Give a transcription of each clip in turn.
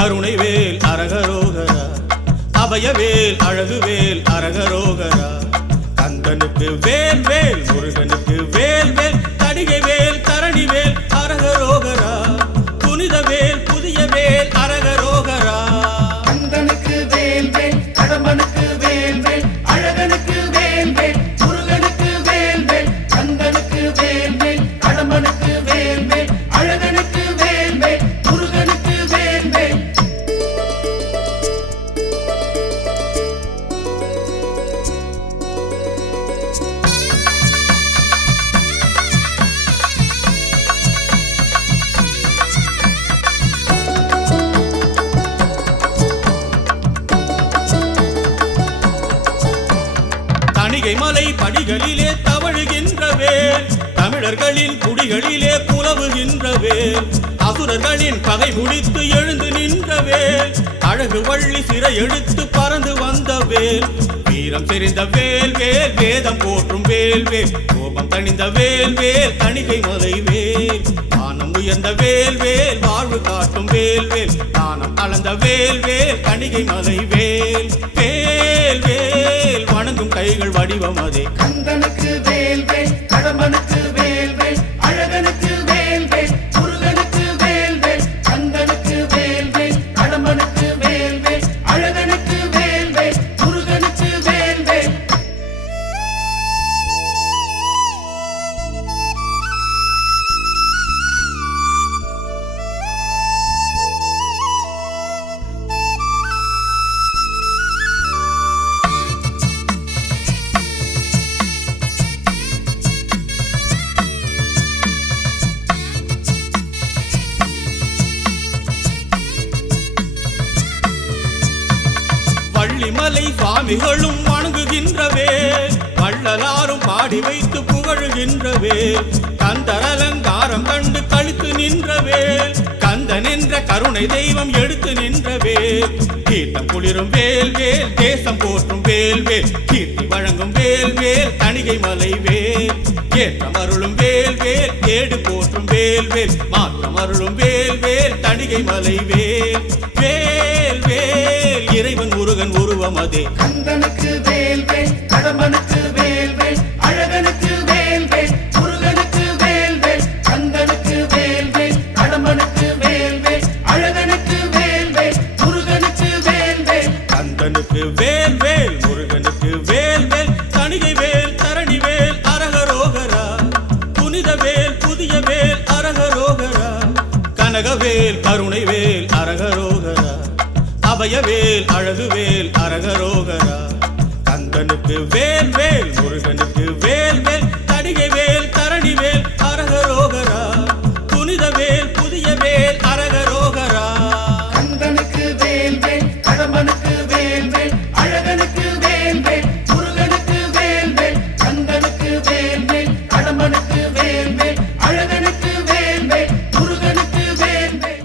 கருணைவேல் அரகரோகரா, அபயவேல் அழகுவேல் அரகரோகரா. கந்தனுக்கு வேல் வேல், முருகனுக்கு வேல் வேல், தடிகை வேல் தரணி வேல் அரகரோகரா. புனித வேல் புதிய வேல் அரகரோகரா. கந்தனுக்கு வேல் வேல், கடம்பனுக்கு வேல் வேல், அழகனுக்கு வேல் வேல், முருகனுக்கு வேல் வேல். கந்தனுக்கு வேல் வேல், கடம்பனுக்கு வேல் வேல், அழகனுக்கு வேல் வேல், முருகனுக்கு வேல் வேல். தணிகை மலை படிகளிலே தவழுகின்ற வேல், தமிழர்களின் குடிகளிலே புலவுகின்ற வேல். அசுரர்களின் பகை முடித்து எழுந்து நின்ற வேல், அழகு வள்ளி சிறை எடுத்து பறந்து வந்த வேல். வீரம் தெரிந்த வேல் வேல், வேதம் போற்றும் வேல் வேல், கோபம் தணிந்த வேல் வேல், தணிகை மலை வேல். வானம் உயர்ந்த வேல் வேல், வாழ்வு காட்டும் வேல் வேல், தானம் அளந்த வேல் வேல், தணிகை மலை வேல். வேல் வேல் வணங்கும் கைகள் வடிவம் அதே. கந்தனுக்கு வேல் வேல், கடம்பனுக்கு வேல் வேல், அழகனுக்கு வேல் வேல், முருகனுக்கு வேல் வேல். கந்தனுக்கு வேல் வேல், கடம்பனுக்கு வேல் வேல், அழகனுக்கு வேல் வேல், முருகனுக்கு வேல் வேல். வள்ளிமலை சுவாமிகளும் வணங்குகின்ற வேல், வள்ளலாரும் பாடி வைத்து புகழுகின்ற வேல். கந்தர் அலங்காரம் கண்டு கழித்து நின்ற வேல், கந்தன் என்ற கருணை தெய்வம் எடுத்து நின்ற வேல். தீர்த்தம் குளிரும் வேல் வேல், தேசம் போற்றும் வேல் வேல், கீர்த்தி வழங்கும் வேல் வேல், தணிகை மலை வேல். ஏற்றம் அருளும் வேல் வேல், ஏடு போற்றும் வேல் வேல், மாற்றம் அருளும் வேல் வேல், தணிகை மலை வேல். வேல் வேல் இறைவன் முருகன் உருவம் அதே. கந்தனுக்கு வேல் வேல், கடம்பனுக்கு வேல் வேல், அழகனுக்கு வேல் வேல், முருகனுக்கு வேல் வேல். கந்தனுக்கு வேல் வேல், கடம்பனுக்கு வேல் வேல், அழகனுக்கு வேல் வேல், முருகனுக்கு வேல் வேல். கந்தனுக்கு வேல் வேல், முருகனுக்கு வேல் வேல், தணிகை வேல் தரணி வேல் அரகரோகரா. புனித வேல் புதிய வேல் அரகரோகரா. கனகவேல் கருணை வேல் அரகரோகரா, அபயவேல் அழகுவேல் அரகரோகரா. கந்தனுக்கு வேல் வேல், முருகனுக்கு வேல் வேல், தடிகை வேல் தரணி வேல் அரகரோகரா. புனித வேல் புதிய வேல் அரகரோகரா. கந்தனுக்கு வேல் வேல், கடம்பனுக்கு வேல் வேல், அழகனுக்கு வேல் வேல், முருகனுக்கு வேல் வேல். கந்தனுக்கு வேல் வேல், கடம்பனுக்கு வேல் வேல், அழகனுக்கு வேல் வேல், முருகனுக்கு வேல் வேல்.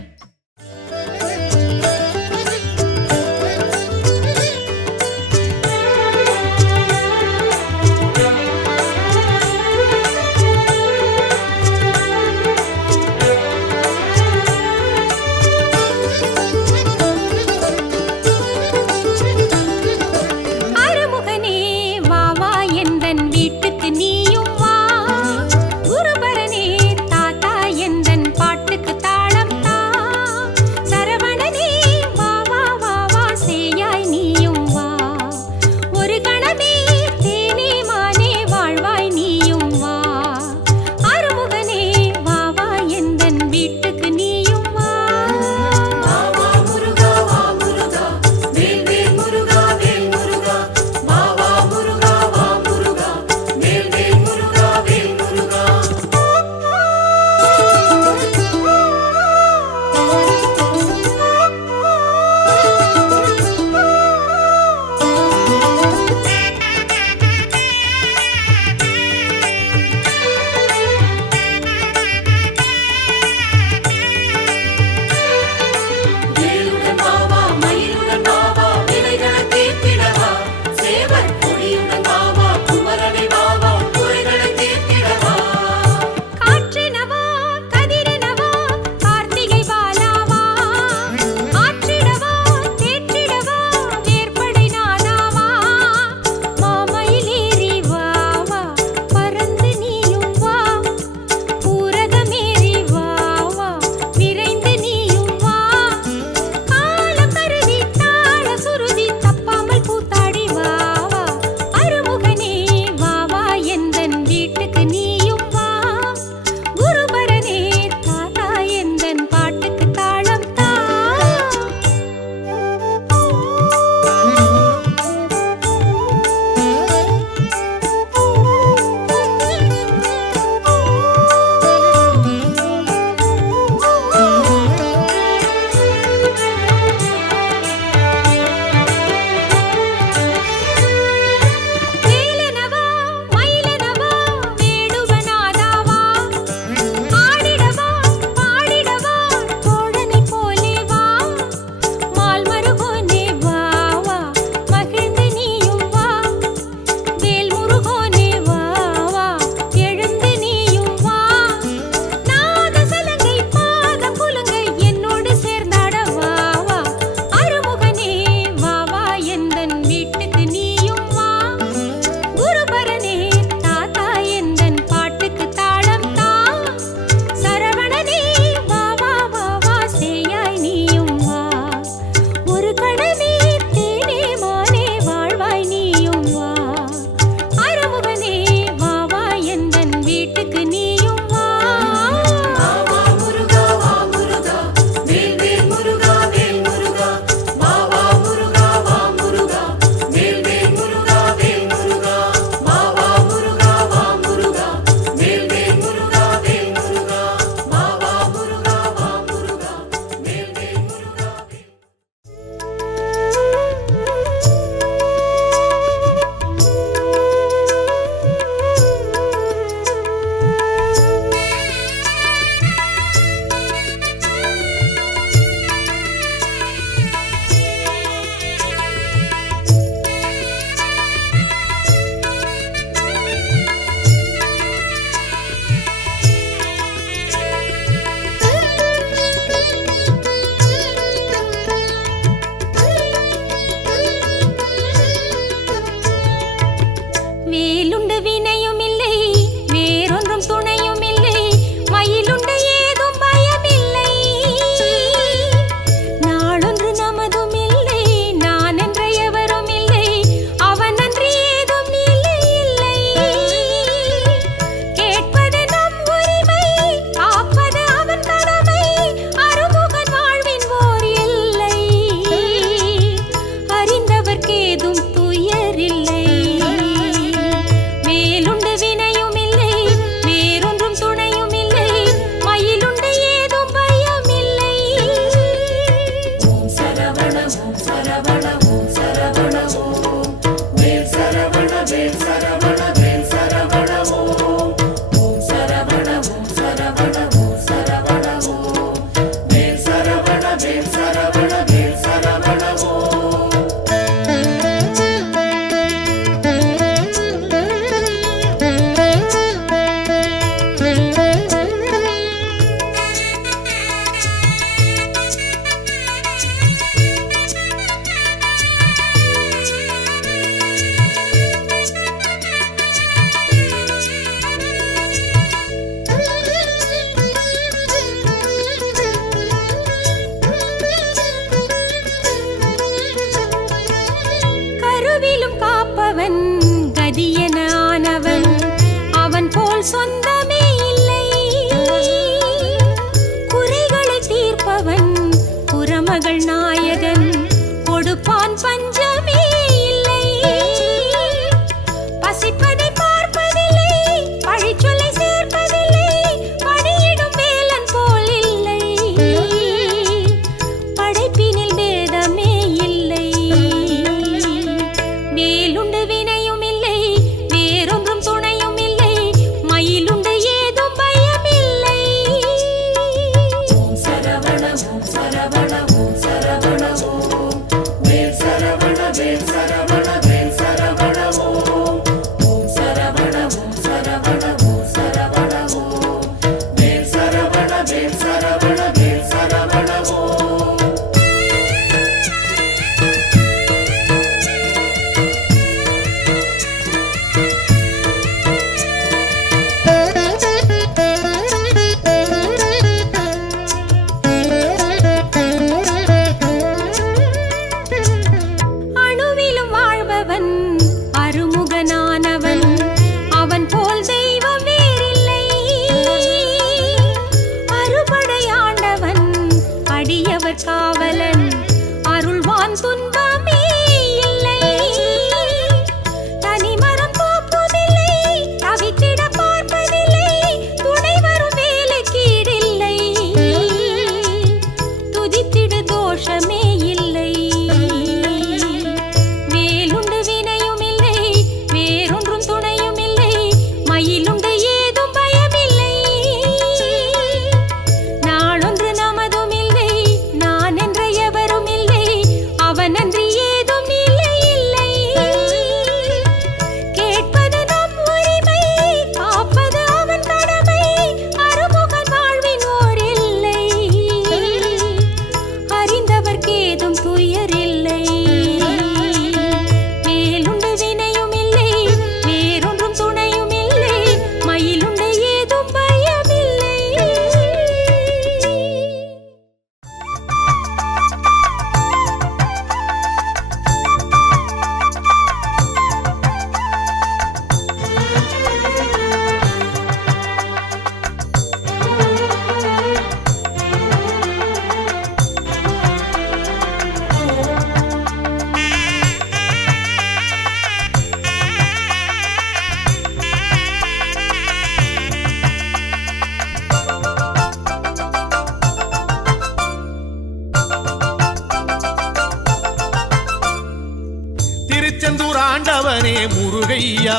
ஆண்டவனே முருகையா,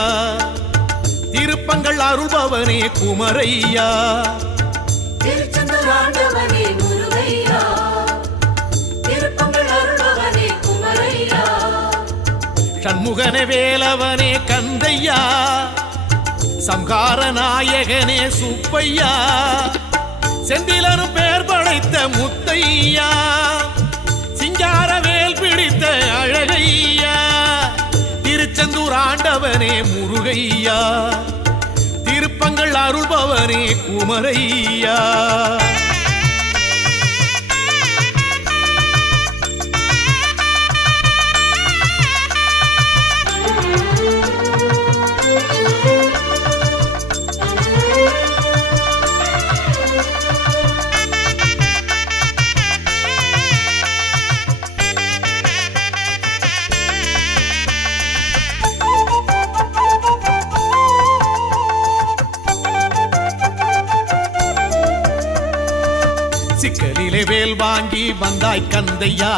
திருப்பங்கள் அருள்பவனே குமரையா. திருச்செந்தூர் ஆண்டவனே முருகையா, திருப்பங்கள் அருள்பவனே குமரையா. சண்முகனே வேலவனே கந்தையா, சம்ஹார நாயகனே சுப்பையா, செந்திலனும் பேர் படைத்த முத்தையா, சிங்கார வேல் பிடித்த அழகையா. திருச்செந்தூர் ஆண்டவனே முருகையா, திருப்பங்கள் அருள்பவனே குமரையா. சிக்கலிலே வேல் வாங்கி வந்தாய் கந்தையா,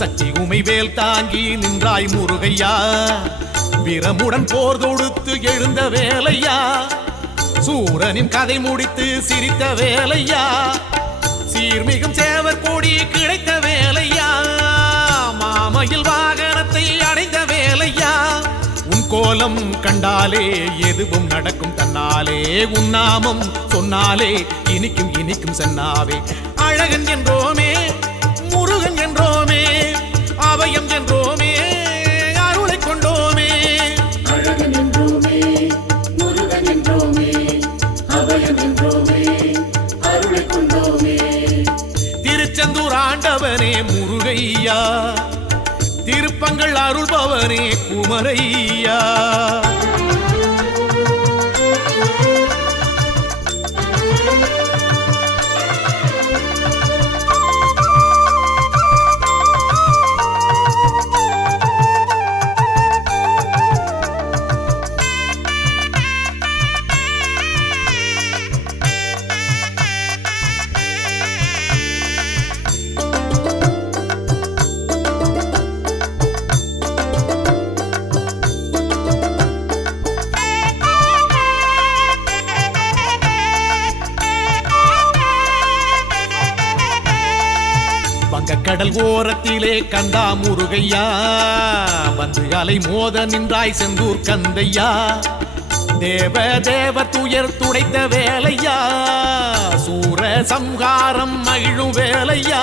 சக்தி உமை வேல் தாங்கி நின்றாய் முருகையா. வீரமுடன் போர் தொடுத்து எழுந்த வேலையா, சூரனின் கதை முடித்து சிரித்த வேலையா. சீர்மிகும் சேவர் கொடி கிடைத்த வேலையா, மாமையில் வாகனத்தை அடைந்த வேலையா. உன் கோலம் கண்டாலே எதுவும் நடக்கும் தன்னாலே, உன் நாமம் சொன்னாலே இனிக்கும் இனிக்கும் சென்னாவே. அழகன் என்றோமே முருகன் என்றோமே, அபயம் என்றோமே அருளை கொண்டோமே. அழகன் என்றோமே முருகன் என்றோமே, அபயம் என்றோமே அருளை கொண்டோமே. திருச்செந்தூர் ஆண்டவனே முருகையா, திருப்பங்கள் அருள்பவனே குமரையா. கடல் ஓரத்திலே கண்டா முருகையா, வந்து அலை மோத நின்றாய் செந்தூர் கந்தையா. தேவ தேவ துயர் துடைத்த வேலையா, சூர சம்ஹாரம் மகிழும் வேலையா.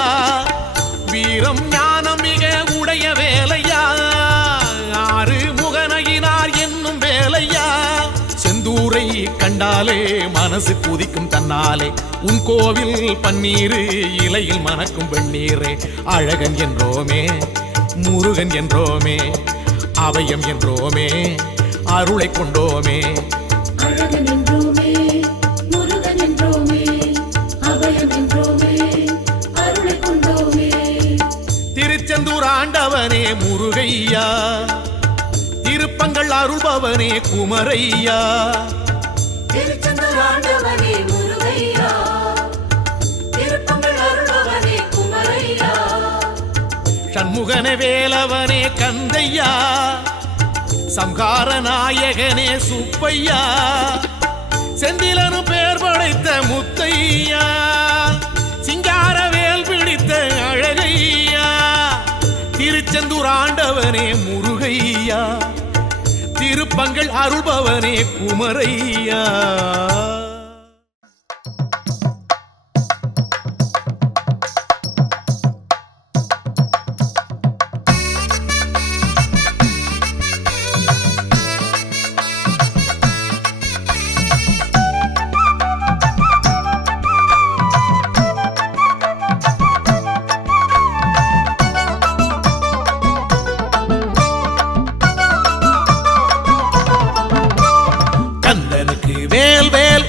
வீரம் ஞானம் மிக உடைய வேலையா, ஆறு முகனகினார் என்னும் வேலையா. செந்தூரை கண்டாலே மனசு குதிக்கும் தன்னாலே, உன் கோவில் பன்னீரு இலையில் மணக்கும் வெண்ணீரே. அழகன் என்றோமே முருகன் என்றோமே, அபயம் என்றோமே அருளை கொண்டோமே. அழகன் என்றோமே முருகன் என்றோமே, அபயம் என்றோமே அருளை கொண்டோமே. திருச்செந்தூர் ஆண்டவனே முருகையா, திருப்பங்கள் அருள்பவனே குமரையா. திருச்செந்தூர் ஆண்டவனே முருகையா, திருப்பங்கள் அருள்பவனே குமரையா. சண்முகனே வேலவனே கந்தையா, சம்ஹார நாயகனே சுப்பையா, செந்திலனும் பேர் படைத்த முத்தையா, சிங்கார வேல் பிடித்த அழகையா. திருச்செந்தூர் ஆண்டவனே முருகையா, திருப்பங்கள் அருள்பவனே குமரையா.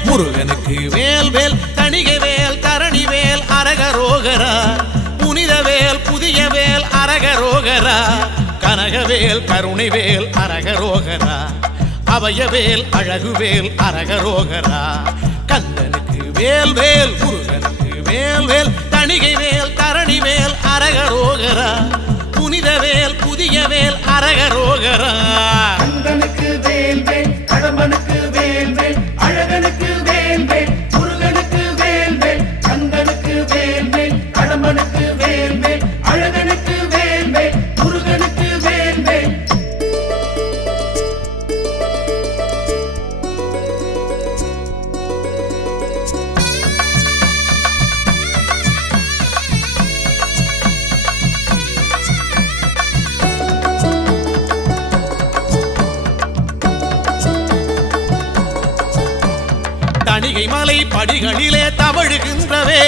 முருகனுக்கு வேல் வேல், தணிகை வேல், தரணி வேல், அரகரோகரா. புனித வேல், புதிய வேல், அரகரோகரா. கனகவேல், கருணை வேல், அரகரோகரா. அபயவேல், அழகுவேல், அரகரோகரா. கந்தனுக்கு வேல் வேல், முருகனுக்கு வேல் வேல், தணிகை வேல், தரணி வேல், அரகரோகரா. புனித புனிதவேல் புதியவேல் அரகரோகரா. கந்தனுக்கு வேல் வேல் கடம்பனுக்கு வேல் வேல் அழகனுக்கு வேல் வேல் முருகனுக்கு வேல் வேல் கந்தனுக்கு வேல் வேல் கடம்பனுக்கு வேல் வேல் அழகனுக்கு வேல் வேல் முருகனுக்கு வேல் வேல். தணிகை மலை படிகளிலே தவழுகின்றவே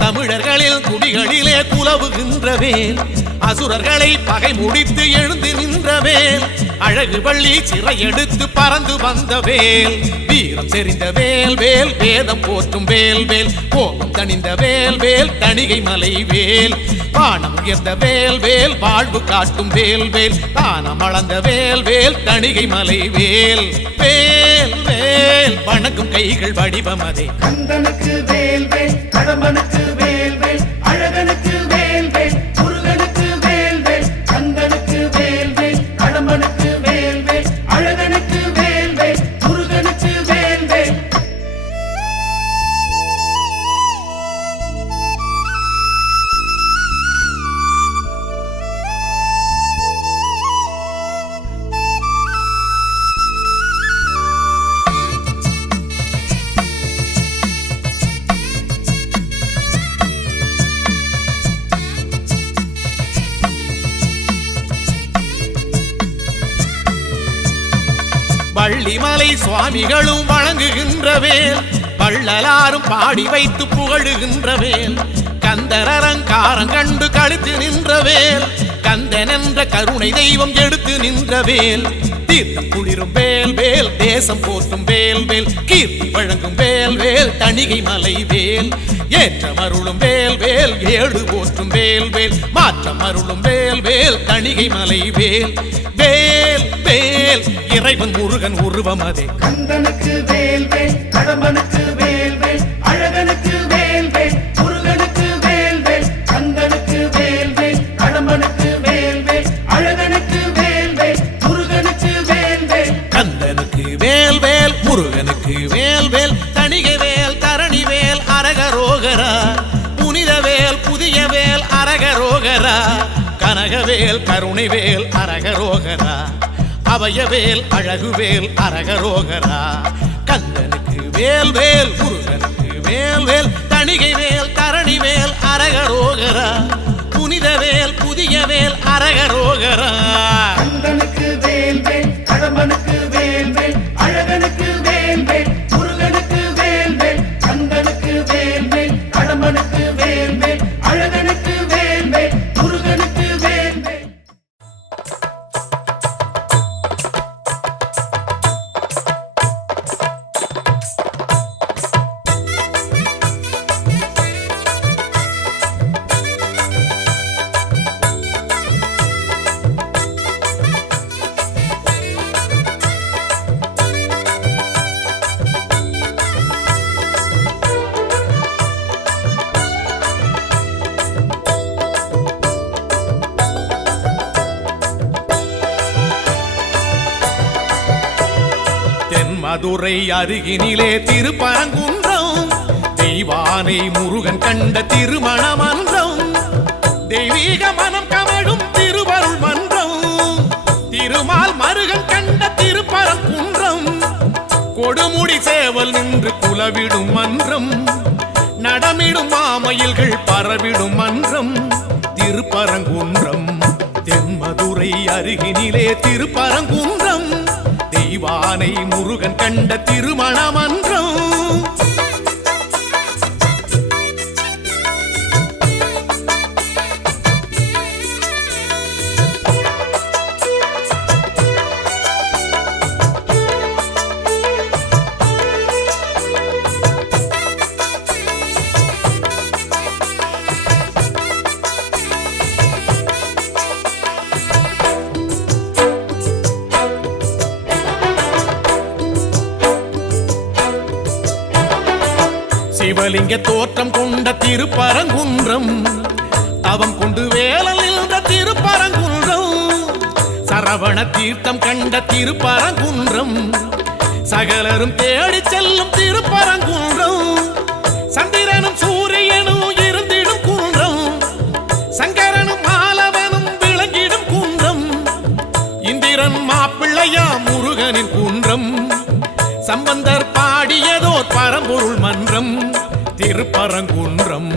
தமிழர்களில் குடிகளிலே குலவுகின்றவேல் அசுரர்களை பகை முடித்து எழுந்து நின்றவேல் அழகு வள்ளி சிறை எடுத்து பறந்து வந்தவேல் வீரம் செறிந்த வேல் வேல் வேதம் போற்றும் வேல் வேல் கோபம் தணிந்த வேல் வேல் தணிகை மலை வேல் வானம் உயர்ந்த வேல் வேல் வாழ்வு காட்டும் வேல் வேல் தானம் அளந்த வேல் வேல் தணிகை மலை வேல் வேல் வேல் வணங்கும் கைகள் வடிவம் அதே. கந்தனுக்கு வேல் வேல் கடம்பனுக்கு வேல் வேல் அழகனுக்கு வேல் வேல் முருகனுக்கு வேல் வேல் கந்தனுக்கு வேல் வேல் கடம்பனுக்கு வேல் வேல் அழகனுக்கு வேல் வேல் முருகனுக்கு வேல் வேல். வள்ளிமலை சுவாமிகளும் வணங்குகின்றவேல் வள்ளலாரும் பாடி வைத்து புகழுகின்றவேல் கந்தரங்காரம் கண்டு கழித்து நின்றவேல் கந்தன் என்ற கருணை தெய்வம் எடுத்து நின்றவேல் தீர்த்தம் குளிரும் வேல் வேல் தேசம் போற்றும் வேல் வேல் கீர்த்தி வழங்கும் வேல் வேல் தணிகை மலை வேல் ஏற்றம் அருளும் வேல் வேல் ஏழு போற்றும் வேல் வேல் மாற்றம் அருளும் வேல் வேல் தணிகை மலை வேல் வேல் வேல் இறைவன் முருகன் உருவம் அதே. கந்தனுக்கு வேல் வேல் கடம்பனுக்கு வேல் வேல் அழகனுக்கு வேல் வேல் முருகனுக்கு வேல் வேல் கந்தனுக்கு வேல் வேல் கடம்பனுக்கு வேல் வேல் அழகனுக்கு வேல் வேல் முருகனுக்கு வேல் வேல். கந்தனுக்கு வேல் வேல் முருகனுக்கு வேல் வேல் தணிகை வேல் தரணி வேல் அரகரோகரா புனிதவேல் புதியவேல் அரகரோகரா கனகவேல் கருணைவேல் அரகரோகரா அபயவேல் அழகுவேல் அரகரோகரா கந்தனுக்கு வேல் வேல் முருகனுக்கு வேல் வேல் தணிகை வேல் தரணி வேல் அரகரோகரா புனிதவேல் புதியவேல் அரகரோகரா. கந்தனுக்கு வேல் வேல் கடம்பனுக்கு வேல் வேல் அழகனுக்கு வேல் வேல் முருகனுக்கு வேல் வேல் கந்தனுக்கு வேல் வேல் கடம்பனுக்கு வேல் வேல் அழகனுக்கு வேல் வேல் முருகனுக்கு வேல் வேல். மதுரை அருகினிலே திருப்பரங்குன்றம் தெய்வானை முருகன் கண்ட திருமணமன்றம் தெய்வீக மனம் கமழும் திருவருள் மன்றம் திருமால் மருகன் கண்ட திருப்பரங்குன்றம் கொடுமுடி சேவல் நின்று குலவிடும் மன்றம் நடமிடும் மாமயில்கள் பரவிடும் மன்றம் திருப்பரங்குன்றம் தென்மதுரை அருகினிலே திருப்பரங்குன்றம் தெய்வானை முருகன் கண்ட திருமணமன்றம். சிவலிங்க தோற்றம் கொண்ட திருப்பரங்குன்றம் தவம் கொண்டு வேலல் நின்ற திருப்பரங்குன்றம் சரவண தீர்த்தம் கண்ட திருப்பரங்குன்றம் சகலரும் தேடி செல்லும் திருப்பரங்குன்றம் சந்திரனும் சூரியனும் இருந்திடும் குன்றம் சங்கரனும் மாலவனும் விளங்கிடும் குன்றம் இந்திரன் மாப்பிள்ளையா முருகனின் குன்றம் சம்பந்தர் பாடியதோர் பரம்பொருள் மன்றம் திருப்பரங்குன்றம்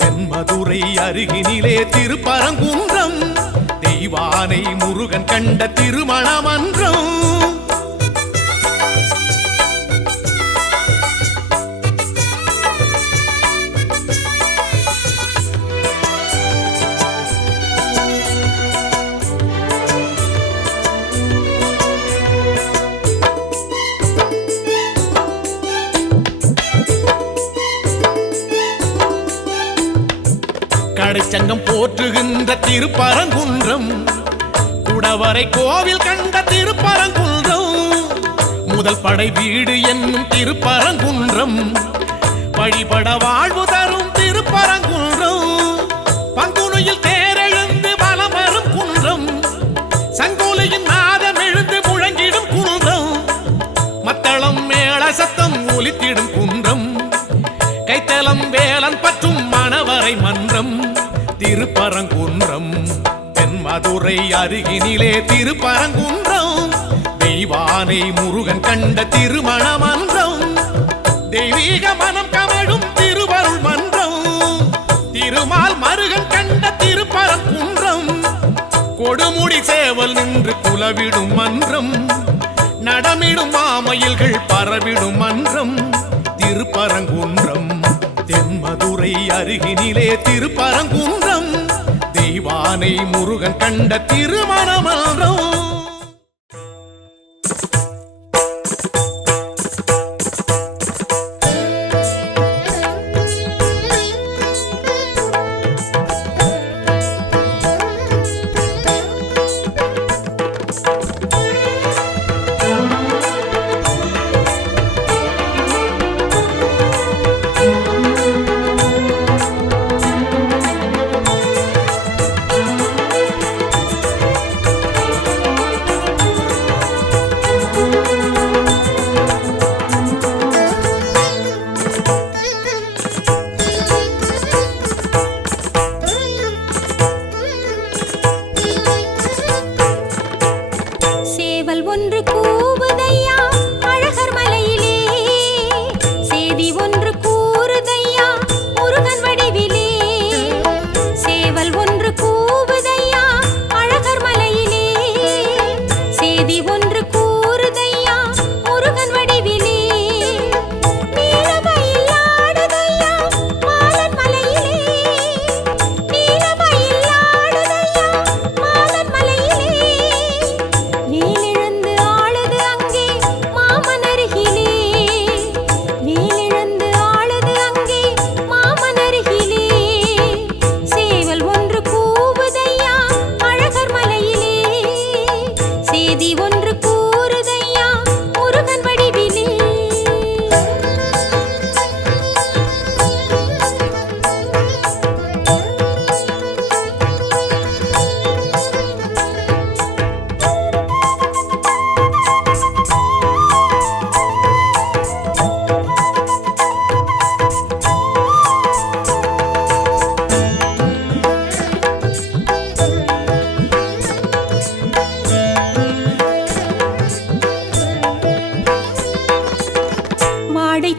தென்மதுரை அருகினிலே திருப்பரங்குன்றம் தெய்வானை முருகன் கண்ட திருமண மன்றம் கடைச்சங்கம் போற்றுகின்ற திருப்பரங்குன்றம் குடவரை கோவில் கண்ட திருப்பரங்குன்றம் முதல் படை வீடு என்னும் திருப்பரங்குன்றம் வழிபட வாழ்வு தரும் திருப்பரங்குன்றம் பங்குனியில் தேரெழுந்து வலம் வரும் குன்றம் சங்கோலியின் நாதம் எழுந்து முழங்கிடும் குன்றம் மத்தளம் மேள சத்தம் ஒலித்திடும் குன்றம் கைத்தலம் வேலன் பற்றும் மணவரை மன்றம் திருப்பரங்குன்றம் தென்மதுரை அருகினிலே திருப்பரங்குன்றம் தெய்வானை முருகன் கண்ட திருமண மன்றம் தெய்வீக மனம் கமழும் திருவருள் மன்றம் திருமால் மருகன் கண்ட திருப்பரங்குன்றம் கொடுமுடி சேவல் நின்று குலவிடும் மன்றம் நடமிடும் மாமயில்கள் பரவிடும் மன்றம் திருப்பரங்குன்றம் தென்மதுரை அருகினிலே திருப்பரங்குன்றம் தெய்வானை முருகன் கண்ட திருமண மன்றம்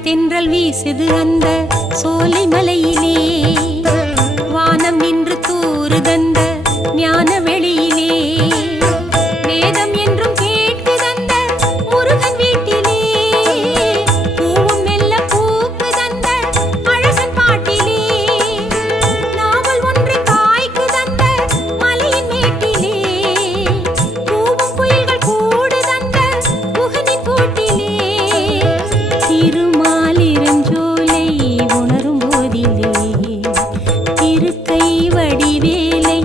தென்றல் வீசுது அந்த சோலை மலையிலே வானம் நின்று தூறுதந்த ஞான வெளியிலே வேதம் என்றும் கேட்குதந்த முருகன் வீட்டிலே பூவும் மெல்ல பூக்குதந்த அழகன் பாட்டிலே நாவல் ஒன்று காய்க்குதந்த மலையின் மேட்டிலே பூவும் குயில்கள் கூடுதந்த குகனின் கூட்டிலே திருமாலிரஞ்சோலை உணரும் போதிலே திருக்கை வடிவேலை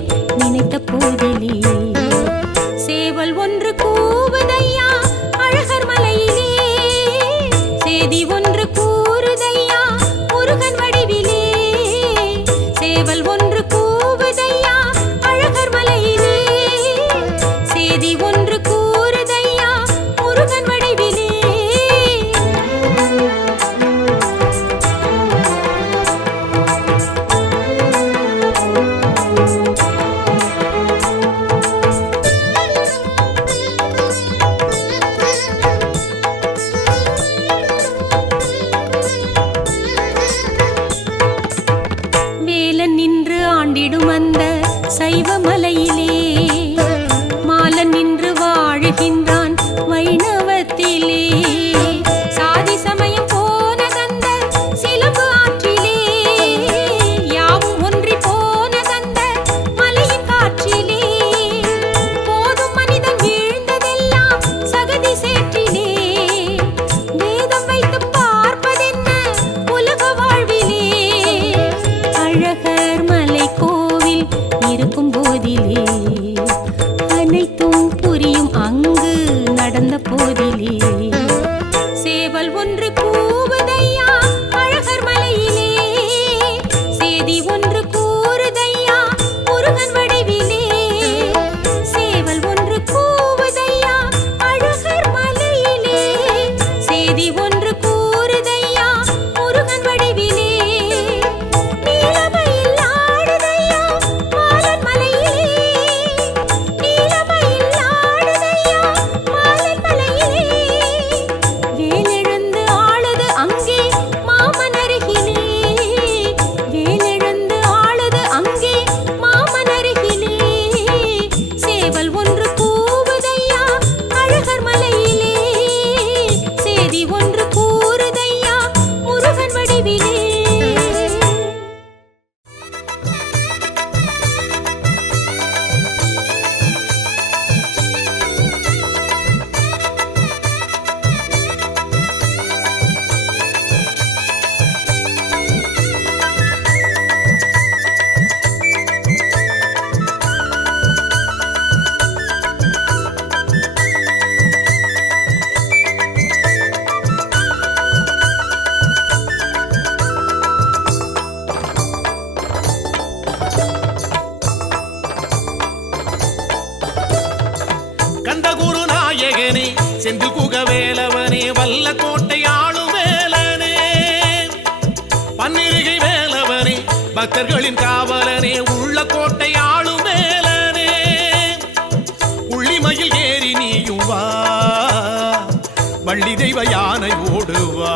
சிவமலையிலே மாலன் நின்று வாழுகின்றான் வைணவத்திலே சாதி சமயம் போனதந்த சிலம்பு ஆற்றிலே யாவும் ஒன்றி போனதந்த மலையின் காற்றிலே போதும் மனிதன் வீழ்ந்ததெல்லாம் சகதி சேற்றிலே வேதம் வைத்து பார்ப்பதென்ன உலக வாழ்விலே அழகர் மலை கோவில் இருக்கும் போதிலே அனைத்தும் புரியும் அங்கு நடந்த போதிலே சேவல் ஒன்று கூவுதையா அழகர் மலையிலே சேதி ஒன்று கூறுதையா முருகன் வடிவிலே சேவல் ஒன்று கூவுதையா அழகர் மலையிலே சேதி ஒன்று கூறுதையா முருகன் வடிவிலே நீலமயில் ஆடுதையா மாலன் மலையிலே நீலமயில் ஆடுதையா மாலன் மலையிலே வேலெழுந்து ஆளுது அங்கே மாமன் அருகிலே வேலெழுந்து ஆளுது அங்கே மாமன் அருகிலே சேவல் ஒன்று கூவுதையா அழகர் மலையிலே சேதி ஒன்று கூறுதையா முருகன் வடிவிலே கந்தகுரு நாயகனே செந்தில் குகவேலவனே வல்ல கோட்டை ஆளும் வேலனே பன்னிருகை வேலவனே பக்தர்களின் காவலனே உள்ள கோட்டை ஆளும் வேலனே புள்ளிமயில் ஏறி நீயும் வா வள்ளி தெய்வ யானை ஓடுவா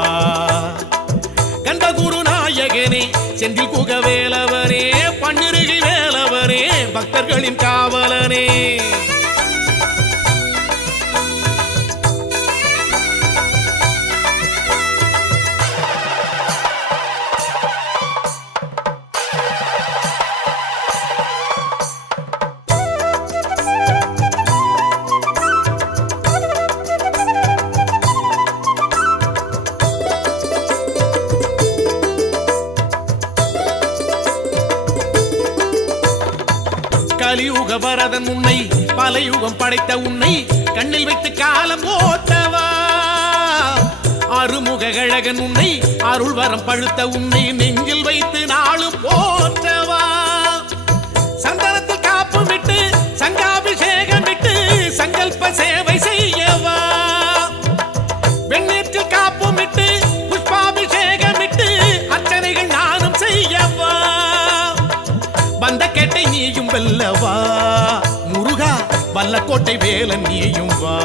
கந்தகுரு நாயகனே செந்தில் குகவேலவனே பன்னிருகை வேலவனே பக்தர்களின் காவலனே கலியுக வரதன் உன்னை பல யுகம் படைத்த உன்னை கண்ணில் வைத்து காலம் போட்டவா அருமுக கழகன் உன்னை அருள் வரம் பழுத்த உன்னை நெஞ்சில் வைத்து நாளும் போற்றவா சந்தனத்தில் காப்பு விட்டு சங்காபிஷேகம் விட்டு சங்கல்ப சேவை செய்யவா வெண்ணேற்றில் காப்பு விட்டு புஷ்பாபிஷேகம் விட்டு அர்ச்சனைகள் நானும் செய்யவா வந்த கேட்டை நீயும் வெல்லவா முருகா வல்ல கோட்டை வேலன் நீயும் வா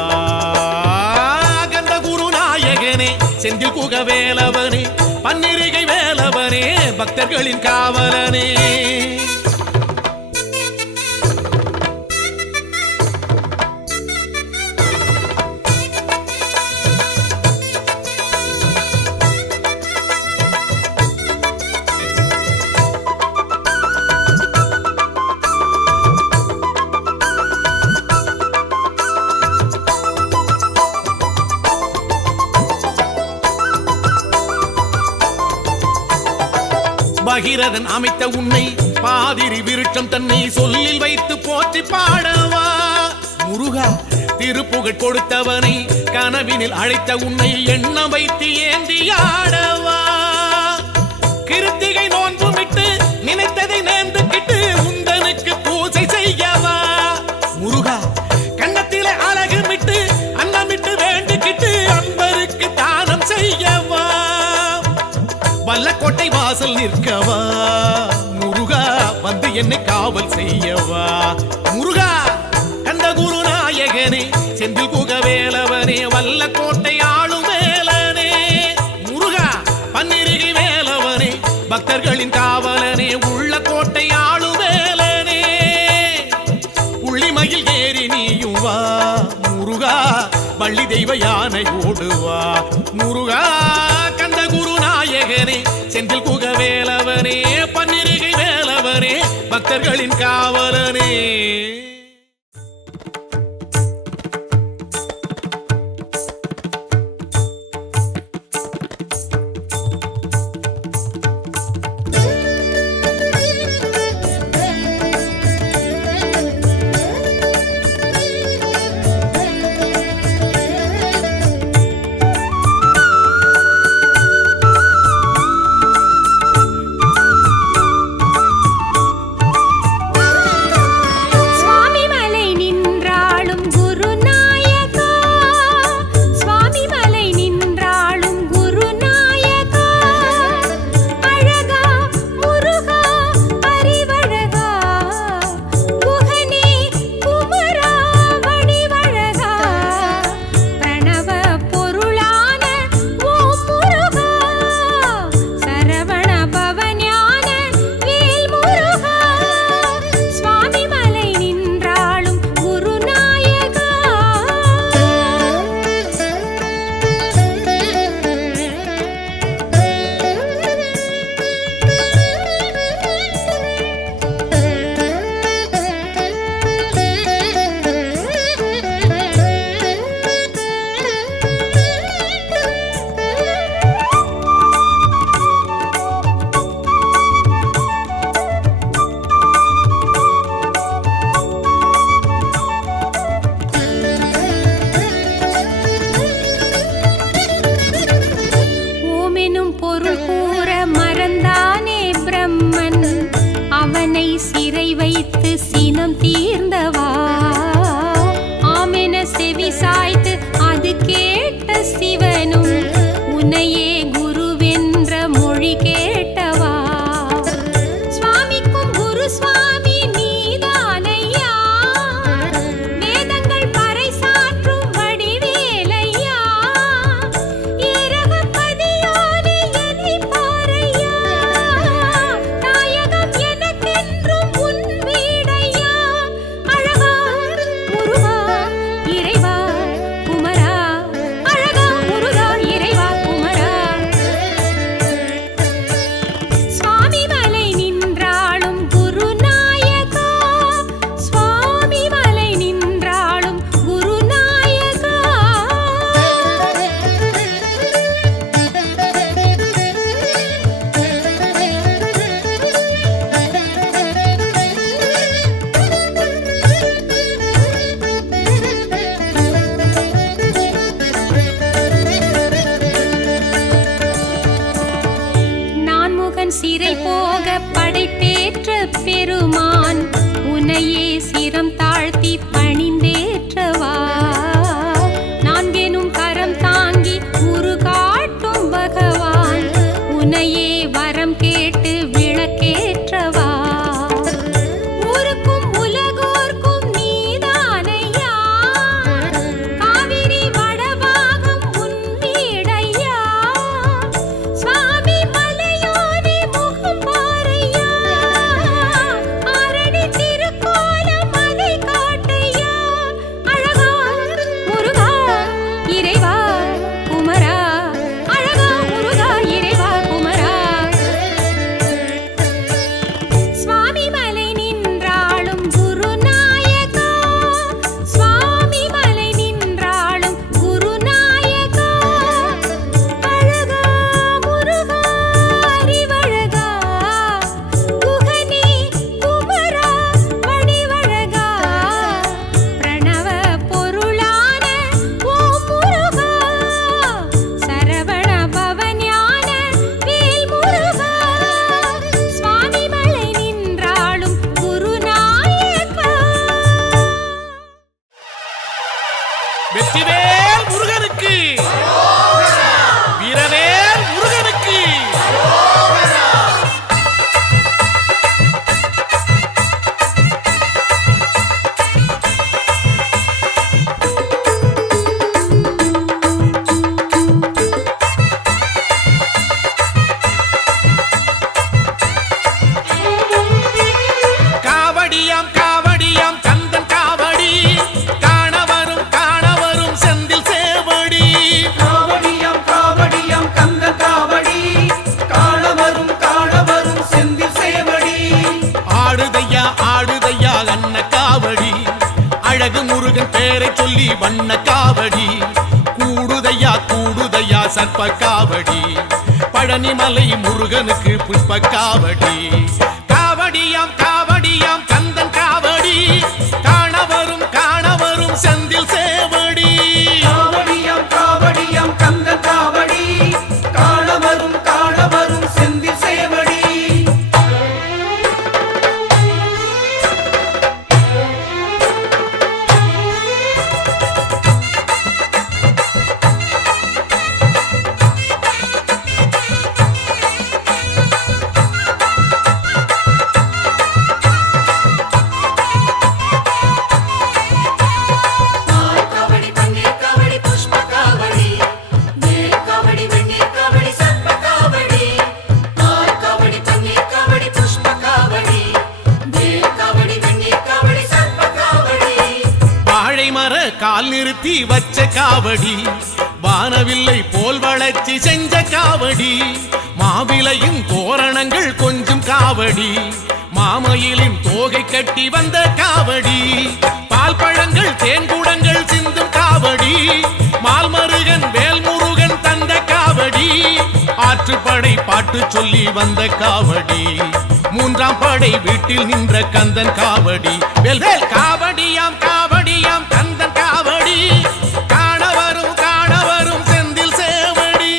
கந்தகுரு நாயகனே செந்தில் குகவேலவனே பன்னிருகை வேலவனே பக்தர்களின் காவலனே பகிரதன் அமைத்த உன்னை பாதிரி விருட்சம் தன்னை சொல்லில் வைத்து போற்றி பாடவா முருகா திருப்புகழ் கொடுத்தவனை கனவினில் அழைத்த உன்னை எண்ணம் வைத்து ஏந்தியாடவா கிருத்திகை நோன்புமிட்டு நினைத்ததை நேர்ந்துக்கிட்டு உந்தனுக்கு பூஜை செய்யவா முருகா கன்னத்திலே அழகு மிட்டு அன்னமிட்டு வேண்டிக்கிட்டு அன்பருக்கு தானம் செய்யவா வல்லக்கோட்டை வாசல் நிற்கவா முருகா வந்து என்னை காவல் செய்யவா முருகா கந்தகுரு நாயகனே செந்தில் குகவேலவனே வல்லக்கோட்டை ஆளும் வேலனே முருகா பன்னிருகை வேலவனே பக்தர்களின் காவலனே உள்ள கோட்டை ஆளும் வேலனே வேலவனே செந்தில் குக வேலவனே பன்னிருகை வேலவனே பக்தர்களின் காவலனே. முருகன் பேரை சொல்லி வண்ண காவடி கூடுதையா சர்ப்ப காவடி பழனிமலை முருகனுக்கு புஷ்ப காவடி காவடியாம் காவடியாம் கந்தன் காவடி காணவரும் செந்தில் சேவடி காவடியாம் காவடியாம் கந்தன் காவடி காணவரும் செந்தில் சேவடி கால் நிறுத்தி வச்ச காவடி வானவில்லை போல் வளர்ச்சி செஞ்ச காவடி மாவிலையும் தோரணங்கள் கொஞ்சம் காவடி மாமயிலின் தோகை கட்டி வந்த காவடி பால் பழங்கள் தேன்கூடங்கள் சிந்தும் காவடி மால்மருகன் வேல்முருகன் தந்த காவடி ஆற்றுப்படை பாட்டு சொல்லி வந்த காவடி மூன்றாம் படை வீட்டில் நின்ற கந்தன் காவடி வேல் வேல் காவடியாம் காவடியாம் கந்தன் காவடி காணவரும் செந்தில் சேவடி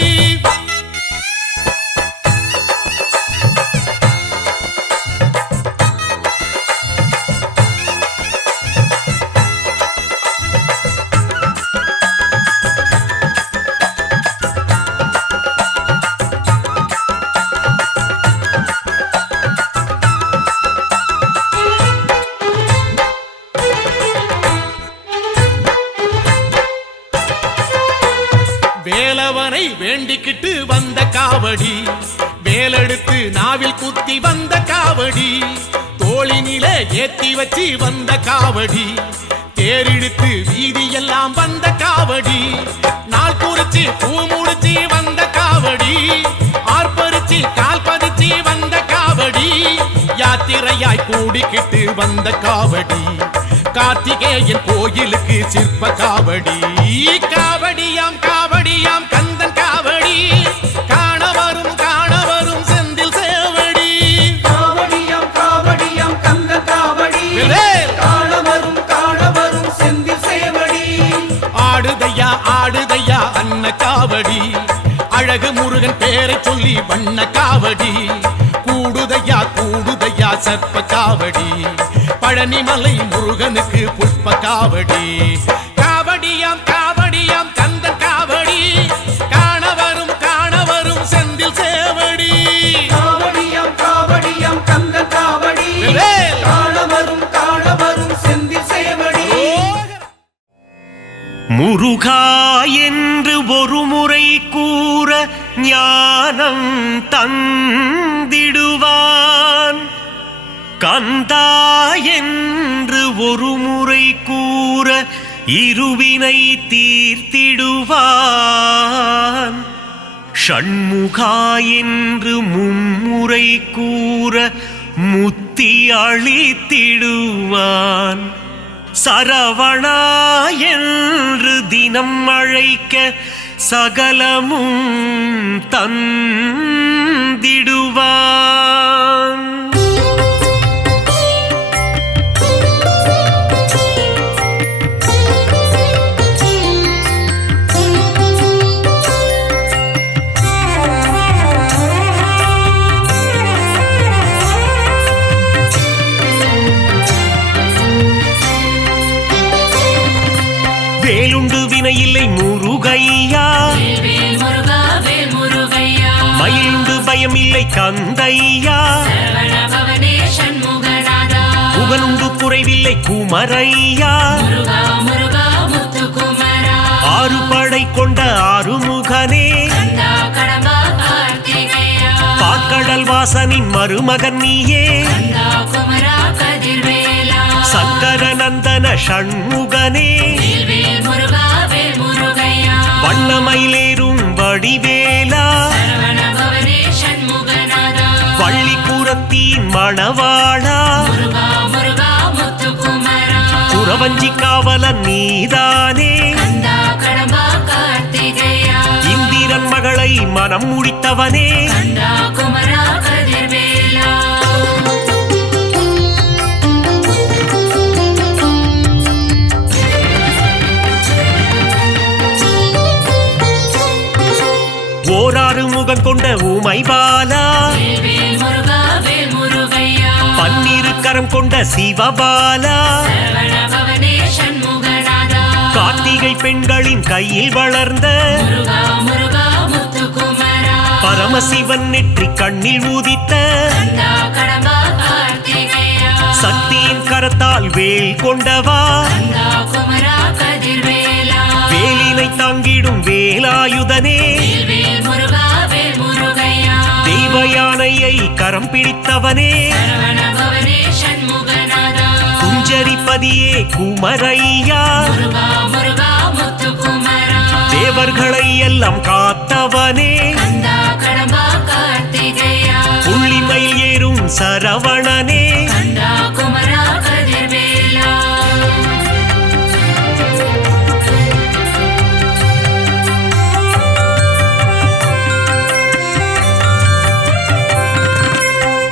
வேலவனை வேண்டிக்கிட்டு வந்த காவடி வேலெடுத்து நாவில் குத்தி வந்த காவடி தோளினில ஏத்தி வச்சு வந்த காவடி தேரிழுத்து வீதியெல்லாம் வந்த காவடி நாள் குறிச்சு பூ முடிச்சு வந்த காவடி ஆர்ப்பரிச்சு கால் பதிச்சு வந்த காவடி யாத்திரையாய் கூடிக்கிட்டு வந்த காவடி கார்த்திகேயன் கோயிலுக்கு சிற்ப காவடி காவடியாம் காவடியாம் கந்தன் காவடி காணவரும் செந்தில் சேவடி காவடியாம் காவடியாம் கந்தன் காவடி காணவரும் செந்தில் சேவடி ஆடுதையா அன்ன காவடி அழகு முருகன் பேரை சொல்லி வண்ண காவடி கூடுதையா சர்ப்ப காவடி பழனிமலை முருகனுக்கு புஷ்ப காவடி காவடியாம் காவடியாம் கந்தன் காவடி காணவரும் செந்தில் சேவடி காவடியாம் காவடியாம் கந்தன் காவடி காணவரும் செந்தில் சேவடி முருகா என்று ஒரு முறை கூற ஞானம் தந்திடுவான் கந்தா என்று ஒரு முறை கூற இருவினை தீர்த்திடுவான் ஷண்முகா என்று மும்முறை கூற முத்தி அளித்திடுவான் சரவணா என்று தினம் அழைக்க சகலமும் தந்திடுவான் வேலுண்டு வினையில்லை முருகையா மயிலுண்டு பயமில்லை கந்தையா புகழுண்டு குறைவில்லை குமரையா ஆறு படை கொண்ட ஆறுமுகனே பாக்கடல் வாசனின் மருமகன் நீயே சங்கரநந்தன ஷண்முகனே வண்ணமயிலேறும் வடிவேலா வள்ளிக்குரத்தின் மணவாளா குறவஞ்சி காவலன் நீதானே கந்தா கடம்பா கார்த்திகேயா இந்திரன் மகளை மனம் முடித்தவனே கந்தா குமரா கதிர்வேலா ஓராறு முகம் கொண்ட ஊமை பாலா வேல் முருகா வேல் முருகையா பன்னிரு கரம் கொண்ட சிவபாலா சரவண பவனே சண்முகநாதா கார்த்திகை பெண்களின் கையில் வளர்ந்த முருகா முருகா முத்துக்குமரா பரமசிவன் நெற்றி கண்ணில் ஊதித்த கந்தா கடம்பா கார்த்திகேயா சக்தியின் கரத்தால் வேல் கொண்டவா கந்தா குமரா கதிர்வேலா வேலினை தாங்கிடும் வேலாயுதனே வேல் முருகா வேல் முருகையா தெய்வ யானையை கரம் பிடித்தவனே சரவண பவனே சண்முகநாதா குஞ்சரிப்பதியே குமரையா முருகா முருகா முத்துக்குமரா தேவர்களை எல்லாம் காத்தவனே கந்தா கடம்பா கார்த்திகேயா புள்ளிமயில் ஏறும் சரவணனே கந்தா குமரா கதிர்வேலா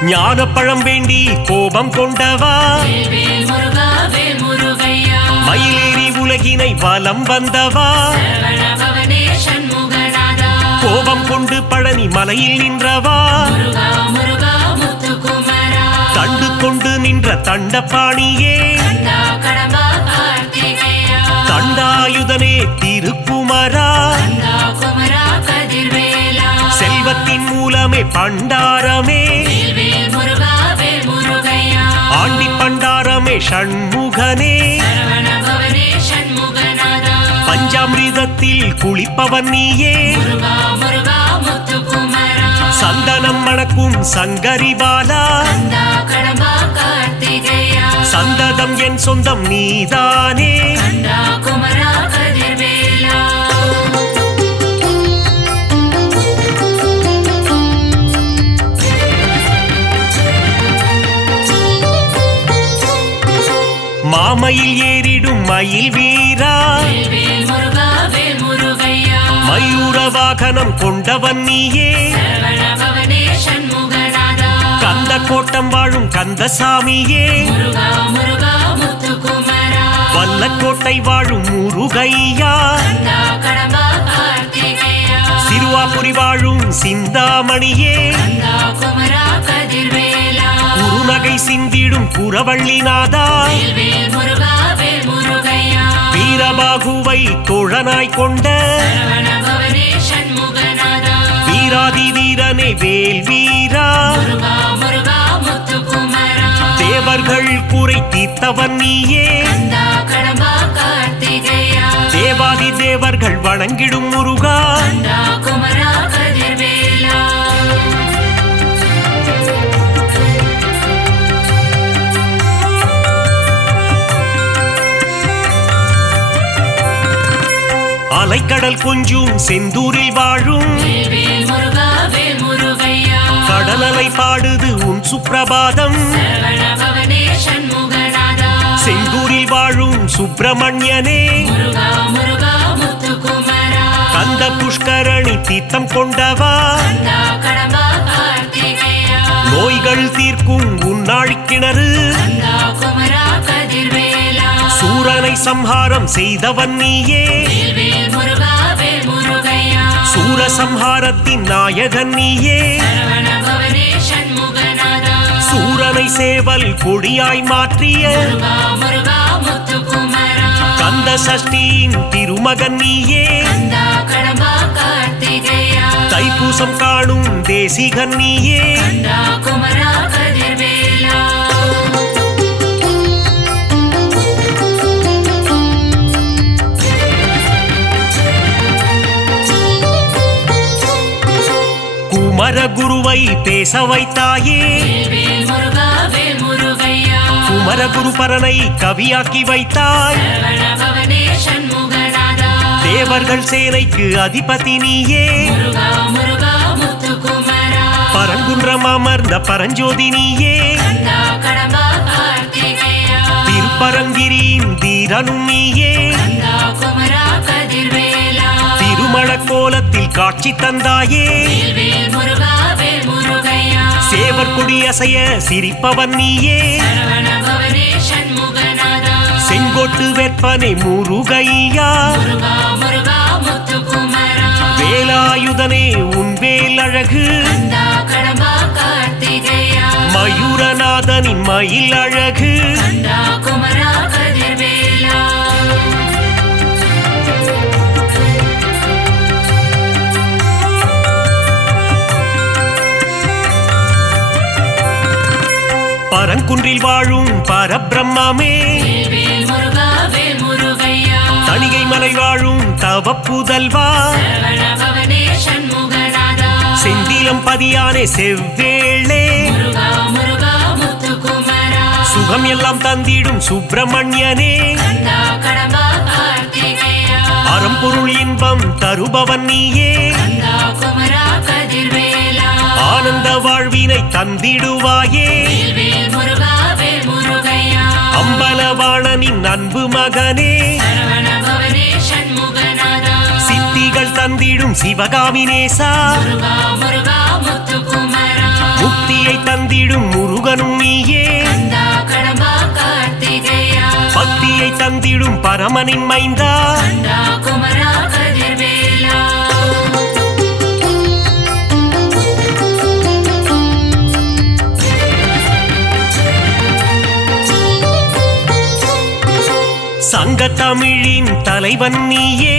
ஞானப்பழம் வேண்டி கோபம் கொண்டவா வேல் முருகா வேல் முருகையா மயிலேறி உலகினை வலம் வந்தவா சரவண பவனே சண்முகநாதா கோபம் கொண்டு பழனி மலையில் நின்றவா முருகா முருகா முத்துக்குமரா தண்டு கொண்டு நின்ற தண்டபாணியே கந்தா கடம்பா கார்த்திகேயா தண்டாயுதனே திருக்குமரா கந்தா குமரா கதிர்வேலா செல்வத்தின் மூலமே பண்டாரமே வேல் முருகா வேல் முருகையா ஆண்டி பண்டாரமே ஷண்முகனே சரவண பவனே சண்முகநாதா பஞ்சாமிர்தத்தில் குளிப்பவன் நீயே முருகா முருகா முத்துக்குமரா சந்தனம் மணக்கும் சங்கரிபாலா கந்தா கடம்பா கார்த்திகேயா சந்ததம் என் சொந்தம் நீதானே கந்தா குமரா கதிர்வேலா மாமயில் ஏறிடும் மயில் வீரா வேல் முருகா வேல் முருகையா மயூர வாகனம் கொண்டவன் நீயே சரவண பவனே சண்முகநாதா கந்த கோட்டம் வாழும் கந்தசாமியே முருகா முருகா முத்துக்குமரா வல்லக்கோட்டை வாழும் முருகையா கந்தா கடம்பா கார்த்திகேயா சிறுவாபுரி வாழும் சிந்தாமணியே கந்தா குமரா கதிர்வேலா குறுநகை சிந்திடும் குரவள்ளிநாதா வேல் முருகா வேல் முருகையா வீரபாகுவை தோழனாய் கொண்ட சரவண பவனே சண்முகநாதா வீராதி வீரனே வேல் வீரா முருகா முருகா முத்துக்குமரா தேவர்கள் குறை தீர்த்தவன் நீயே கந்தா கடம்பா கார்த்திகேயா தேவாதி தேவர்கள் வணங்கிடும் முருகா கந்தா குமரா கதிர்வேலா அலைக்கடல் கொஞ்சும் செந்தூரில் வாழும் வேல் முருகா வேல் முருகையா கடலலை பாடுது உன் சுப்பிரபாதம் சரவண பவனே சண்முகநாதா செந்தூரில் வாழும் சுப்பிரமணியனே முருகா முருகா முத்துக்குமரா கந்த புஷ்கரணி தீர்த்தம் கொண்டவா கந்தா கடம்பா கார்த்திகேயா நோய்கள் தீர்க்கும் உன்னாழி கிணறு கந்தா குமரா கதிர்வேலா சூரனை சம்ஹாரம் செய்தவன் நீயே வேல் முருகா வேல் முருகையா சூரசம்ஹாரத்தின் நாயகன் நீயே சரவண பவனே சண்முகநாதா சூரனை சேவல் கொடியாய் மாற்றிய முருகா முருகா முத்துக்குமரா கந்த சஷ்டியின் திருமகன் நீயே கந்தா கடம்பா கார்த்திகேயா தைப்பூசம் காணும் தேசிகன் நீயே கந்தா குமரா கதிர்வேலா குமரகுருவை பேச வைத்தாயே வேல் முருகா வேல் முருகையா குமரகுரு பரனை கவியாக்கி வைத்தாய் சரவண பவனே சண்முகநாதா தேவர்கள் சேனைக்கு அதிபதி நீயே முருகா முருகா முத்துக்குமரா பரங்குன்றம் அமர்ந்த பரஞ்சோதி நீயே கந்தா கடம்பா கார்த்திகேயா திருப்பரங்கிரியின் தீரனும் நீயே கந்தா குமரா கதிர்வேலா திருமண கோலத்தில் காட்சி தந்தாயே வேல் முருகா வேல் முருகையா சேவர் கொடி அசைய சிரிப்பவன் நீயே சரவண பவனே சண்முகநாதா செங்கோட்டு வெப்பனை முருகையா முருகா முருகா முத்துக்குமரா வேலாயுதனே உன் வேல் அழகு கந்தா கடம்பா கார்த்திகேயா மயூரநாதனின் மயில் அழகு கந்தா குமரா கதிர்வேலா பரங்குன்றில் வாழும் பரபிரம்மே வேல் முருகா வேல் முருகையா தணிகை மலை வாழும் தவ புதல்வா சரவண பவனே சண்முகநாதா செந்திலம் பதியானே செவ்வேளே முருகா முருகா முத்துக்குமரா சுகம் எல்லாம் தந்திடும் சுப்பிரமணியனே கந்தா கடம்பா கார்த்திகேயா அறம்பொருள் இன்பம் தருபவன் நீயே கந்தா குமரா கதிர்வேலா ஆனந்த வாழ்வினை தந்திடுவாயே வேல் முருகா வேல் முருகையா அம்பலவாணனின் அன்பு மகனே சரவண பவனே சண்முகநாதா சித்திகள் தந்திடும் சிவகாமி நேசா முருகா முருகா முத்துக்குமரா முக்தியை தந்திடும் முருகனும் நீயே கந்தா கடம்பா கார்த்திகேயா பக்தியை தந்திடும் பரமனின் மைந்தா கந்தா குமரா கதிர்வேலா சங்க தமிழின் தலைவன் நீயே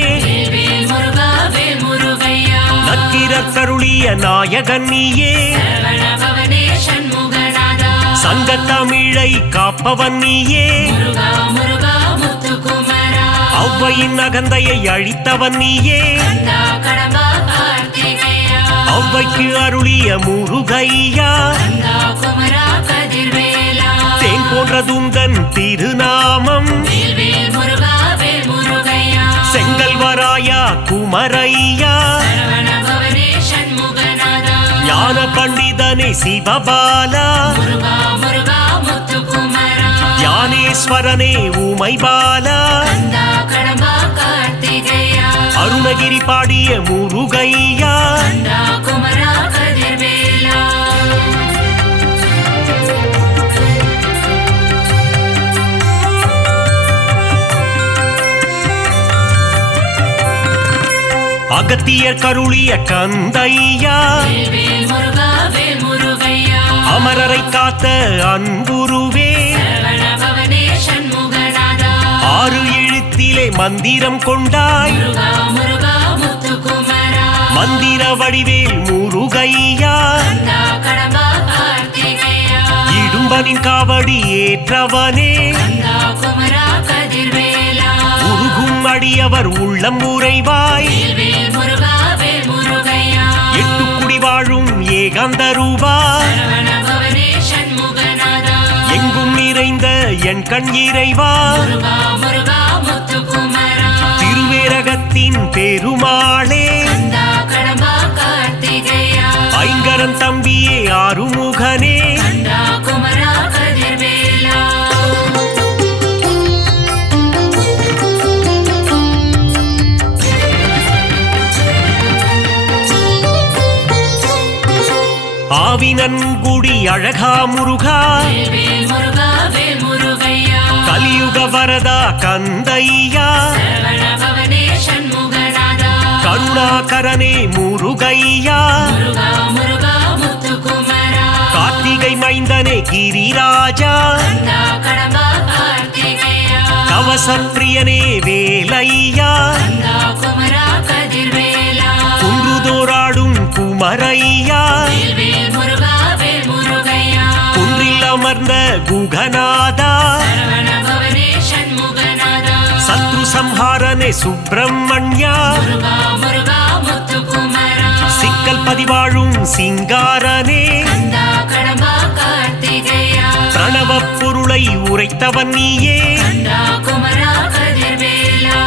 வேல் முருகா வேல் முருகையா நக்கீரர் கருளிய நாயகன் நீயே சரவண பவனே சண்முகநாதா சங்க தமிழை காப்பவன் நீயே முருகா முருகா முத்துக்குமரா ஔவையின் அகந்தையை அழித்தவன் நீயே கந்தா கடம்பா கார்த்திகேயா ஔவைக்கு அருளிய முருகையா கந்தா குமரா கதிர்வேலா தேன் போன்ற துந்தன் திருநாமம் வேல் முருகா வேல் முருகையா செங்கல்வராயா குமரையா சரவண பவனே சண்முகநாதா ஞான பண்டிதனே சிவபாலா முருகா முருகா முத்துக்குமரா ஞானேஸ்வரனே உமைபாலா கந்தா கடம்பா கார்த்திகேயா அருணகிரி பாடிய முருகையா கந்தா குமரா கதிர்வேலா அகத்தியர் கருளிய கந்தையா வேல் முருகா வேல் முருகையா அமரரை காத்த அன்புருவே சரவண பவனே சண்முகநாதா ஆறு எழுத்திலே மந்திரம் கொண்டாய் முருகா முருகா முத்துக்குமரா மந்திர வடிவேல் முருகையா கந்தா கடம்பா கார்த்திகேயா இடும்பனின் காவடி ஏற்றவனே கந்தா குமரா கதிர்வேலா உருகும் அடியவர் உள்ளம் உறைவாய் வேல் முருகா வேல் முருகையா எட்டுக்குடி வாழும் ஏகாந்த ரூபா சரவண பவனே சண்முகநாதா எங்கும் நிறைந்த என் கண் இறைவா முருகா முருகா முத்துக்குமரா திருவேரகத்தின் பெருமாளே கந்தா கடம்பா கார்த்திகேயா ஐங்கரன் தம்பியே ஆறுமுகனே கந்தா குமரா கதிர்வேலா ஆவினன்குடி அழகா முருகா வேல் முருகா வேல் முருகையா கலியுக வரதா கந்தையா சரவண பவனே சண்முகநாதா கருணாகரனே முருகையா முருகா முருகா முத்துக்குமரா கார்த்திகை மைந்தனே கிரிராஜா கந்தா கடம்பா கார்த்திகேயா கவசப்பிரியனே வேலையா கந்தா குமரா கதிர்வேலா குன்றுதோராடும் குமரையா வேல் முருகா வேல் முருகையா குன்றில் அமர்ந்த குகநாதா சரவண பவனே சண்முகநாதா சத்ரு சம்ஹாரனே சுப்பிரமணியா முருகா முருகா முத்துக்குமரா சிக்கல் பதிவாழும் சிங்காரனே கந்தா கடம்பா கார்த்திகேயா பிரணவ பொருளை உரைத்தவன் நீயே கந்தா குமரா கதிர்வேலா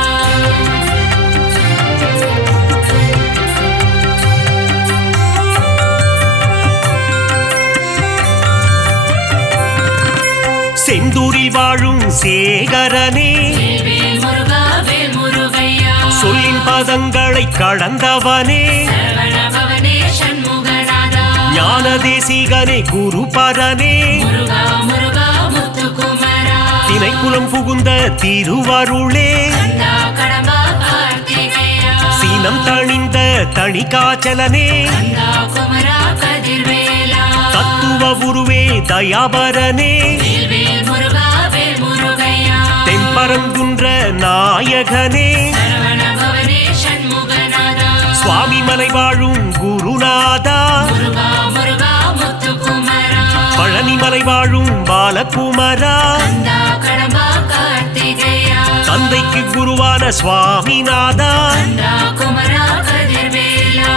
செந்தூரில் வாழும் சேகரனே வேல் முருகா வேல் முருகையா சொல்லின் பதங்களை கடந்தவனே சரவண பவனே சண்முகநாதா ஞான தேசிகனே குருபரனே முருகா முருகா முத்துக்குமரா திணைக்குளம் புகுந்த திருவருளே கந்தா கடம்பா கார்த்திகேயா சீனம் தணிந்த தணிகாச்சலனே கந்தா குமரா கதிர்வேலா தத்துவ உருவே தயாபரனே வேல் வேல் முருகா வேல் முருகையா தென்பரங்குன்ற நாயகனே சரவண பவனே சண்முகநாதா சுவாமி மலை வாழும் குருநாதா முருகா முருகா முத்துக்குமரா பழனி மலை வாழும் பாலகுமரா கந்தா கடம்பா கார்த்திகேயா தந்தைக்கு குருவான சுவாமிநாதா கந்தா குமரா கதிர்வேலா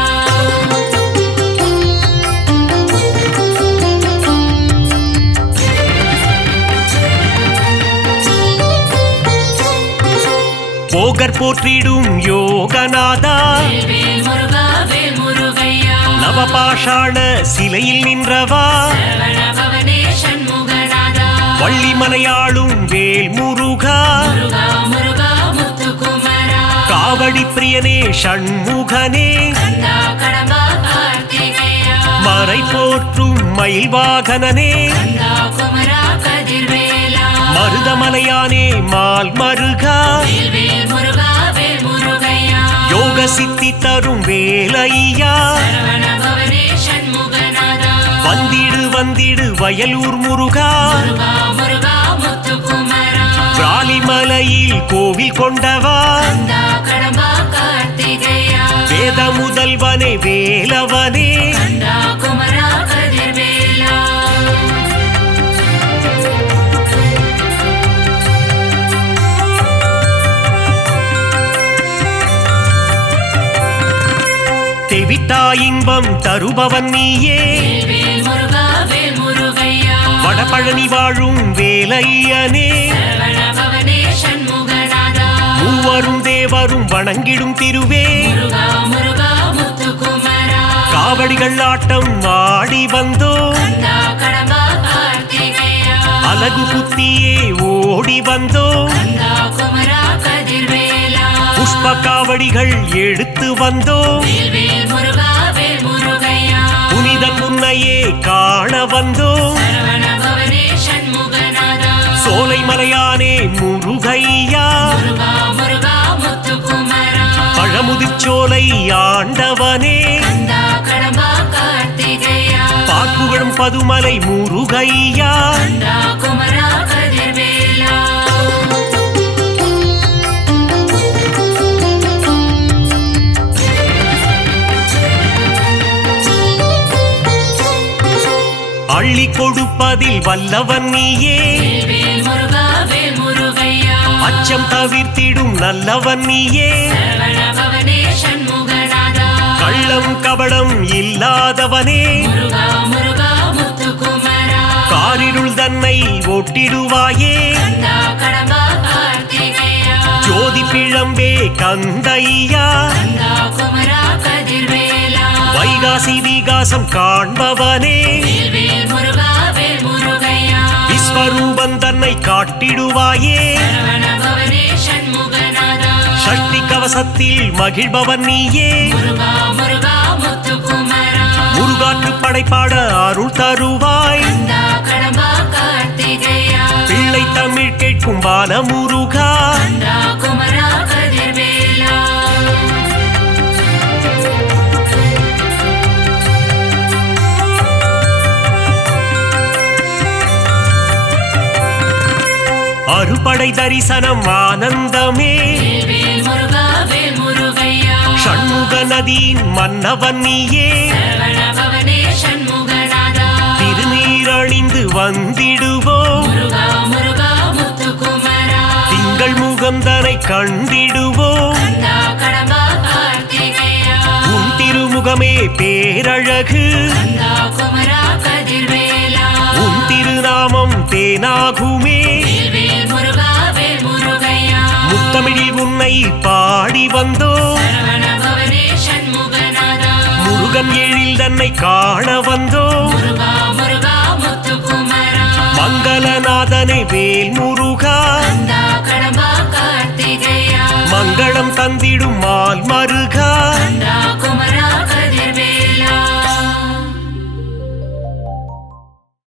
போகர் போற்றிடும் யோகநாதா வேல் வேல் முருகா வேல் முருகையா நவபாஷாண சிலையில் நின்றவா சரவண பவனே சண்முகநாதா வள்ளி மலையாளும் வேல் முருகா முருகா முருகா முத்துக்குமரா காவடி பிரியனே ஷண்முகனே கந்தா கடம்பா கார்த்திகேயா மறை போற்றும் மயில் வாகனனே கந்தா குமரா கதிர்வேலா மருதமலையானே மால் மருகா வேல் வேல் முருகா வேல் முருகையா யோக சித்தி தரும் வேலையா சரவண பவனே சண்முகநாதா வந்திடு வந்திடு வயலூர் முருகா முருகா முருகா முத்துக்குமரா பிராலிமலையில் கோவில் கொண்டவா கந்தா கடம்பா கார்த்திகேயா வேத முதல்வனே வேலவனே கந்தா குமரா கதிர்வேலா தெவிட்டா இன்பம் தருபவன் நீயே வேல் வேல் முருகா வேல் முருகையா வடபழனி வாழும் வேலையனே சரவண பவனே சண்முகநாதா மூவரும் தேவரும் வணங்கிடும் திருவே முருகா முருகா முத்துக்குமரா காவடிகள் ஆட்டம் ஆடி வந்தோ கந்தா கடம்பா கார்த்திகேயா அலகு குத்தியே ஓடி வந்தோ கந்தா குமரா கதிர்வேலா புஷ்ப காவடிகள் எடுத்து வந்தோ வேல் வேல் முருகா வேல் முருகையா புனிதன் உன்னையே காண வந்தோ சரவண பவனே சண்முகநாதா சோலை மலையானே முருகையா முருகா முருகா முத்துக்குமரா பழமுதிர்ச்சோலை ஆண்டவனே கந்தா கடம்பா கார்த்திகேயா பாக்குகளும் பதுமலை முருகையா கந்தா குமரா கதிர்வேலா அள்ளி கொடுப்பதில் வல்லவன் நீயே வேல் வேல் முருகா வேல் முருகையா அச்சம் தவிர்த்திடும் நல்லவன் நீயே சரவண பவனே சண்முகநாதா கள்ளம் கபடம் இல்லாதவனே முருகா முருகா முத்துக்குமரா காரிருள் தன்னை ஓட்டிடுவாயே கந்தா கடம்பா கார்த்திகேயா ஜோதி பிழம்பே கந்தையா கந்தா குமரா கதிர்வேலா வைகாசி விகாசம் காண்பவனே வேல் வேல் முருகா வேல் முருகையா விஸ்வரூபன் தன்னை காட்டிடுவாயே சரவண பவனே சண்முகநாதா சக்தி கவசத்தில் மகிழ்பவன் நீயே முருகா முருகா முத்துக்குமரா முருகாற்று படைப்பாட அருள் தருவாய் கந்தா கடம்பா கார்த்திகேயா பிள்ளை தமிழ் கேட்கும் பால முருகா கந்தா குமரா கதிர்வேலா அறுபடை தரிசனம் ஆனந்தமே வேல் வேல் முருகா வேல் முருகையா ஷண்முக நதியின் மன்னவன் நீயே சரவண பவனே சண்முகநாதா திருநீரணிந்து வந்திடுவோம் முருகா முருகா முத்துக்குமரா திங்கள் முகந்தனை கண்டிடுவோம் கந்தா கடம்பா கார்த்திகேயா உன் திருமுகமே பேரழகு கந்தா குமரா கதிர்வேலா உன் திருநாமம் தேனாகுமே வேல் வேல் முருகா வேல் முருகையா முத்தமிழில் உன்னை பாடி வந்தோ சரவண பவனே சண்முகநாதா முருகன் எழில் தன்னை காண வந்தோ முருகா முருகா முத்துக்குமரா மங்களநாத மன்னனை வேல் முருகா கடம்பா கார்த்திகேயா மங்களம் தந்திடும் மால் மருகா கந்தா